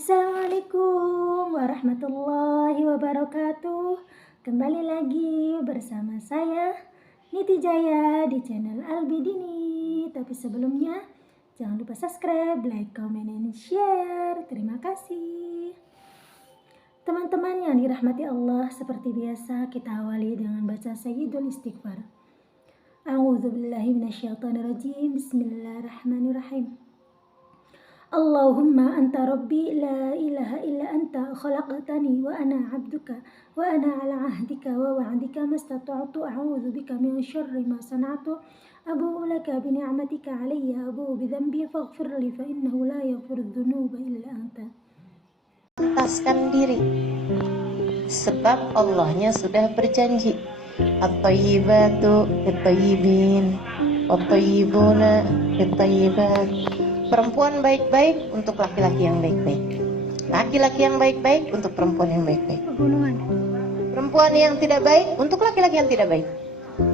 Assalamualaikum warahmatullahi wabarakatuh. Kembali lagi bersama saya Niti Jaya di channel Albidini. Tapi sebelumnya jangan lupa subscribe, like, comment, and share. Terima kasih. Teman-teman yang dirahmati Allah, seperti biasa kita awali dengan baca Sayyidul Istighfar. A'udzubillahi minasyaitonirrajim. Bismillahirrahmanirrahim. Allahumma anta rabbi la ilaha illa anta khalaqtani wa ana 'abduka wa ana 'ala 'ahdika wa wa'dika mastata'tu a'udzu bika min syarri ma sana'tu abu'u laka bi ni'matika 'alayya abu'u bi dhanbi faghfir li fa innahu la yaghfiru dzunuba illa anta. Pantaskan diri, sebab Allahnya sudah berjanji, at-tayyibatu lit-tayyibin wat-tayyibuna lit-tayyibat. Perempuan baik-baik untuk laki-laki yang baik-baik, laki-laki yang baik-baik untuk perempuan yang baik-baik, perempuan yang tidak baik untuk laki-laki yang tidak baik,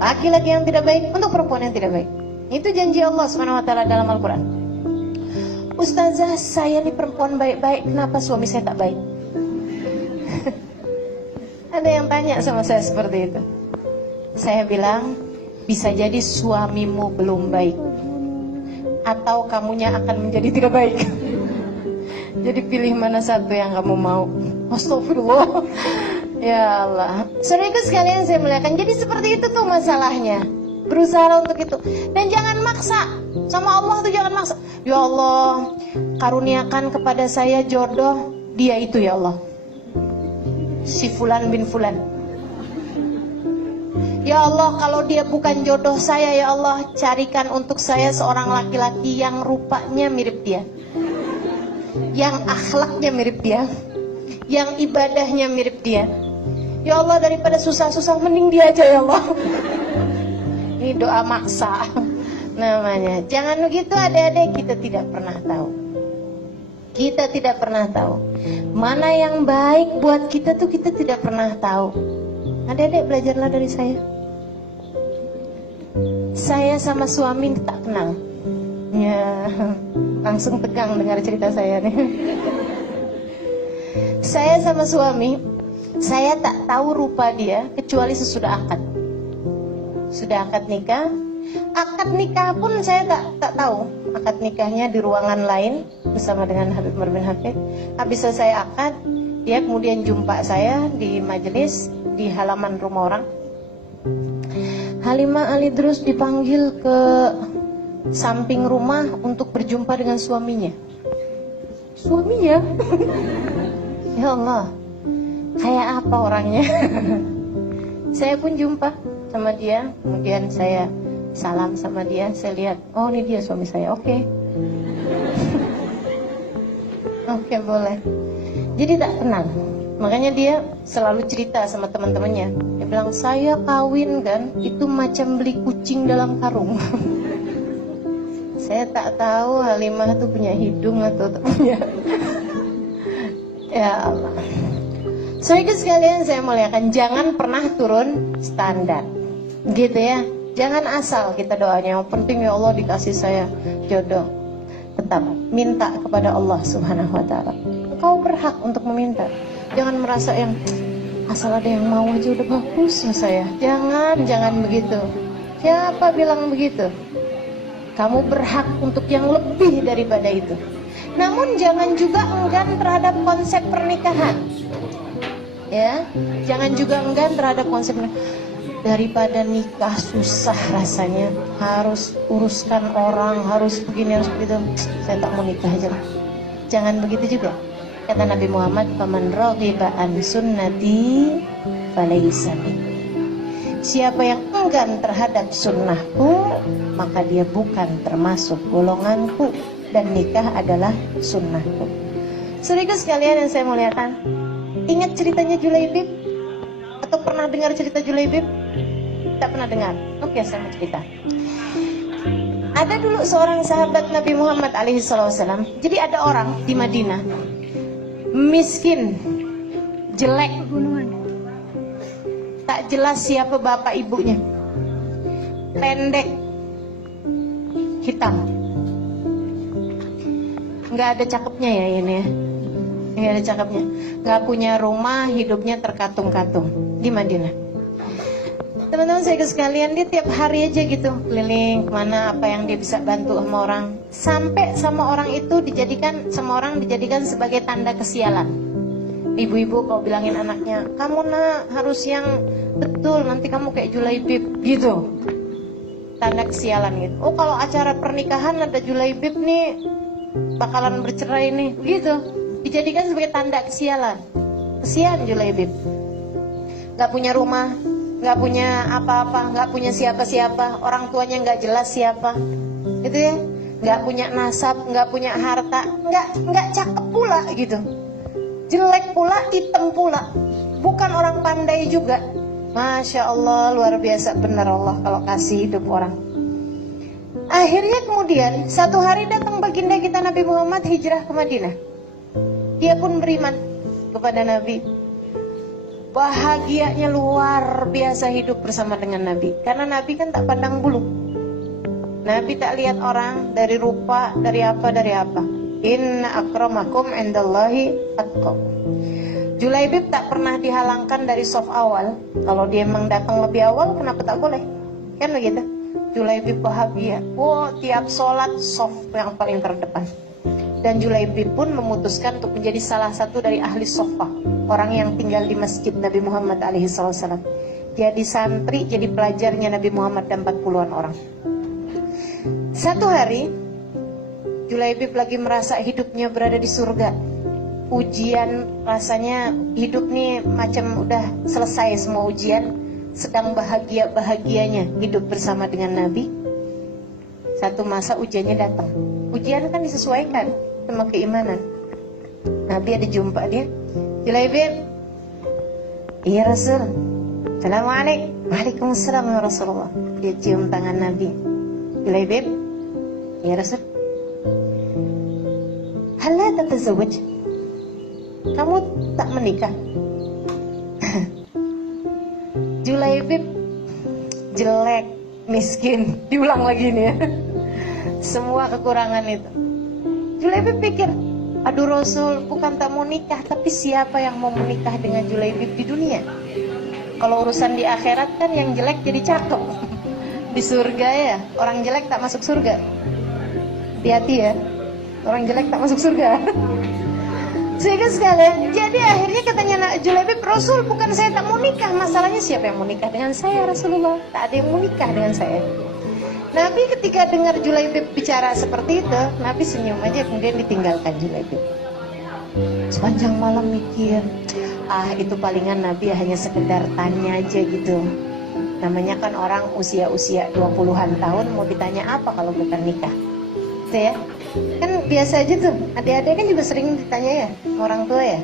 laki-laki yang tidak baik untuk perempuan yang tidak baik. Itu janji Allah SWT dalam Al-Quran. Ustazah, saya ini perempuan baik-baik, kenapa suami saya tak baik? Ada yang tanya sama saya seperti itu. Saya bilang, bisa jadi suamimu belum baik, atau kamunya akan menjadi tidak baik. Jadi pilih mana satu yang kamu mau. Astagfirullah. Ya Allah. Saudaraku sekalian saya muliakan. Jadi seperti itu tuh masalahnya. Berusaha untuk itu. Dan jangan maksa. Sama Allah tuh jangan maksa. Ya Allah, karuniakan kepada saya jodoh dia itu ya Allah, si Fulan bin Fulan. Ya Allah, kalau dia bukan jodoh saya, ya Allah, carikan untuk saya seorang laki-laki yang rupanya mirip dia, yang akhlaknya mirip dia, yang ibadahnya mirip dia. Ya Allah, daripada susah-susah mending dia aja ya Allah. Ini doa maksa namanya. Jangan begitu adik-adik, kita tidak pernah tahu. Kita tidak pernah tahu mana yang baik buat kita tuh, kita tidak pernah tahu. Adik-adik belajarlah dari saya. Saya sama suami tak kenal. Ya, langsung tegang dengar cerita saya nih. Saya sama suami, saya tak tahu rupa dia kecuali sesudah akad. Sudah akad nikah. Akad nikah pun saya tak tahu. Akad nikahnya di ruangan lain bersama dengan Habib Umar bin Hafid. Habis selesai akad, dia kemudian jumpa saya di majelis di halaman rumah orang. Halimah Ali Drus dipanggil ke samping rumah untuk berjumpa dengan suaminya. Suaminya? Ya Allah, kayak apa orangnya? Saya pun jumpa sama dia, kemudian saya salam sama dia. Saya lihat, oh ini dia suami saya. Oke. Oke, boleh. Jadi tak kenal. Makanya dia selalu cerita sama teman-temannya. Dia bilang, saya kawin kan, itu macam beli kucing dalam karung. Saya tak tahu Halimah tuh punya hidung atau tak punya. Ya Allah. Saudara sekalian saya muliakan, jangan pernah turun standar. Gitu ya. Jangan asal kita doanya, yang penting ya Allah dikasih saya jodoh. Tetap minta kepada Allah Subhanahu wa taala. Kau berhak untuk meminta. Jangan merasa yang asal ada yang mau aja udah bagus ya saya. Jangan begitu. Siapa bilang begitu? Kamu berhak untuk yang lebih daripada itu. Namun jangan juga enggan terhadap konsep pernikahan. Ya, jangan juga enggan terhadap konsep pernikahan. Daripada nikah susah rasanya, harus uruskan orang, harus begini, harus begitu. Saya tak mau nikah aja. Jangan begitu juga. Kata Nabi Muhammad, "Faman raghiba an sunnati falaysa minni." Siapa yang enggan terhadap sunnahku, maka dia bukan termasuk golonganku, dan nikah adalah sunnahku. Saudara sekalian yang saya muliakan, ingat ceritanya Julaibib? Atau pernah dengar cerita Julaibib? Tak pernah dengar? Oke, saya mau cerita. Ada dulu seorang sahabat Nabi Muhammad alaihissalam. Jadi ada orang di Madinah, miskin, jelek, tak jelas siapa bapak ibunya, pendek, hitam, nggak ada cakepnya ya ini ya. Nggak ada cakepnya. Nggak punya rumah, hidupnya terkatung-katung di Madinah. Teman-teman saya sekalian, dia tiap hari aja gitu keliling kemana, apa yang dia bisa bantu sama orang. Sampai sama orang itu dijadikan sebagai tanda kesialan. Ibu-ibu kalau bilangin anaknya, kamu nak harus yang betul, nanti kamu kayak Julaibib gitu. Tanda kesialan gitu. Oh, kalau acara pernikahan ada Julaibib nih, bakalan bercerai nih gitu. Dijadikan sebagai tanda kesialan. Kesian Julaibib. Gak punya rumah, gak punya apa-apa, gak punya siapa-siapa, orang tuanya gak jelas siapa, gitu ya. Gak punya nasab, gak punya harta, gak cakep pula gitu. Jelek pula, hitam pula. Bukan orang pandai juga. Masya Allah, luar biasa benar Allah kalau kasih hidup orang. Akhirnya kemudian satu hari datang baginda kita Nabi Muhammad hijrah ke Madinah. Dia pun beriman kepada Nabi. Bahagianya luar biasa hidup bersama dengan Nabi. Karena Nabi kan tak pandang bulu. Nabi tak lihat orang dari rupa, dari apa. Inna akramakum indallahi atqakum. Julaibib tak pernah dihalangkan dari soft awal. Kalau dia memang datang lebih awal, kenapa tak boleh? Kan begitu. Julaibib bahagia. Oh, tiap sholat soft yang paling terdepan. Dan Julaibib pun memutuskan untuk menjadi salah satu dari ahli soffah, orang yang tinggal di masjid Nabi Muhammad alaihissalam. Jadi santri, jadi pelajarnya Nabi Muhammad dan 40-an orang. Satu hari Julaibib lagi merasa hidupnya berada di surga. Ujian, rasanya hidup nih macam udah selesai semua ujian, sedang bahagia-bahagianya hidup bersama dengan Nabi. Satu masa ujiannya datang. Ujian kan disesuaikan sama keimanan. Nabi ada jumpa dia. Julaibib, iya Rasul. Assalamualaikum. Waalaikumsalam ya Rasulullah. Dia cium tangan Nabi. Julaibib, iya Rasul. Hala tatazawwaj. Kamu tak menikah? Julaibib jelek, miskin, diulang lagi nih ya. Semua kekurangan itu. Julaibib pikir, aduh Rasul, bukan tak mau nikah, tapi siapa yang mau menikah dengan Julaibib di dunia? Kalau urusan di akhirat kan yang jelek jadi cakep. Di surga ya, orang jelek tak masuk surga. Hati-hati ya, orang jelek tak masuk surga. Sehingga sekalian, jadi akhirnya katanya Julaibib, Rasul, bukan saya tak mau nikah, masalahnya siapa yang mau nikah dengan saya Rasulullah? Tak ada yang mau nikah dengan saya. Nabi ketika dengar Julaibib bicara seperti itu, Nabi senyum aja, kemudian ditinggalkan Julaibib. Sepanjang malam mikir, itu palingan Nabi hanya sekedar tanya aja gitu. Namanya kan orang usia-usia 20-an tahun mau ditanya apa kalau bukan nikah, gitu ya. Kan biasa aja tuh, adik-adik kan juga sering ditanya ya orang tua ya.